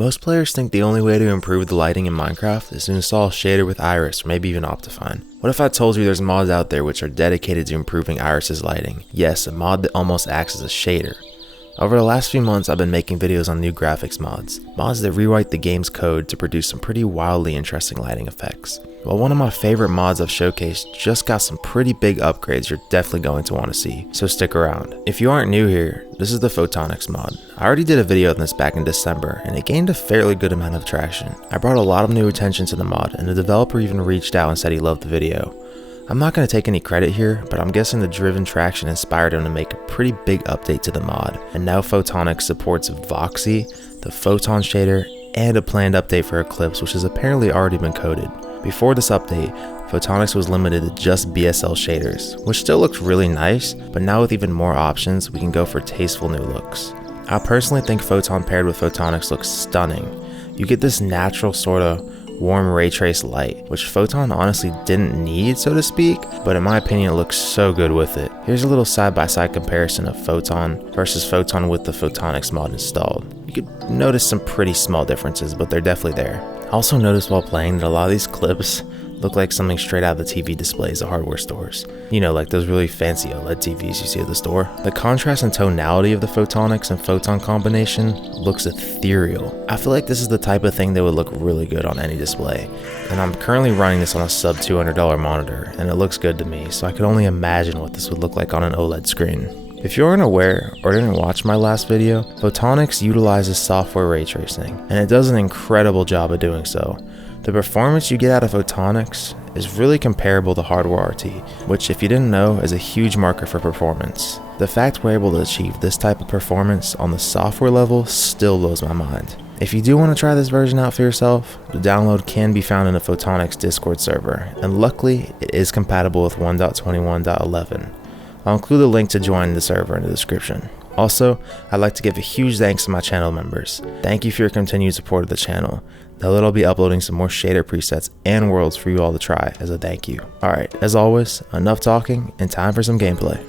Most players think the only way to improve the lighting in Minecraft is to install a shader with Iris or maybe even OptiFine. What if I told you there's mods out there which are dedicated to improving Iris's lighting? Yes, a mod that almost acts as a shader. Over the last few months, I've been making videos on new graphics mods that rewrite the game's code to produce some pretty wildly interesting lighting effects. Well, one of my favorite mods I've showcased just got some pretty big upgrades you're definitely going to want to see, so stick around. If you aren't new here, this is the Photonics mod. I already did a video on this back in December, and it gained a fairly good amount of traction. I brought a lot of new attention to the mod, and the developer even reached out and said he loved the video. I'm not going to take any credit here, but I'm guessing the driven traction inspired him to make a pretty big update to the mod, and now Photonics supports Voxy, the Photon shader, and a planned update for Eclipse, which has apparently already been coded. Before this update, Photonics was limited to just BSL shaders, which still looks really nice, but now with even more options, we can go for tasteful new looks. I personally think Photon paired with Photonics looks stunning. You get this natural sort of warm ray trace light, which Photon honestly didn't need, so to speak, but in my opinion it looks so good with it. Here's a little side-by-side comparison of Photon versus Photon with the Photonics mod installed. You could notice some pretty small differences, but they're definitely there. I also noticed while playing that a lot of these clips look like something straight out of the TV displays at hardware stores. You know, like those really fancy OLED TVs you see at the store. The contrast and tonality of the Photonics and Photon combination looks ethereal. I feel like this is the type of thing that would look really good on any display. And I'm currently running this on a sub $200 monitor, and it looks good to me, so I could only imagine what this would look like on an OLED screen. If you aren't aware or didn't watch my last video, Photonics utilizes software ray tracing, and it does an incredible job of doing so. The performance you get out of Photonics is really comparable to hardware RT, which if you didn't know is a huge marker for performance. The fact we're able to achieve this type of performance on the software level still blows my mind. If you do want to try this version out for yourself, the download can be found in the Photonics Discord server, and luckily it is compatible with 1.21.11. I'll include a link to join the server in the description. Also, I'd like to give a huge thanks to my channel members. Thank you for your continued support of the channel. Now that I'll be uploading some more shader presets and worlds for you all to try as a thank you. Alright, as always, enough talking and time for some gameplay.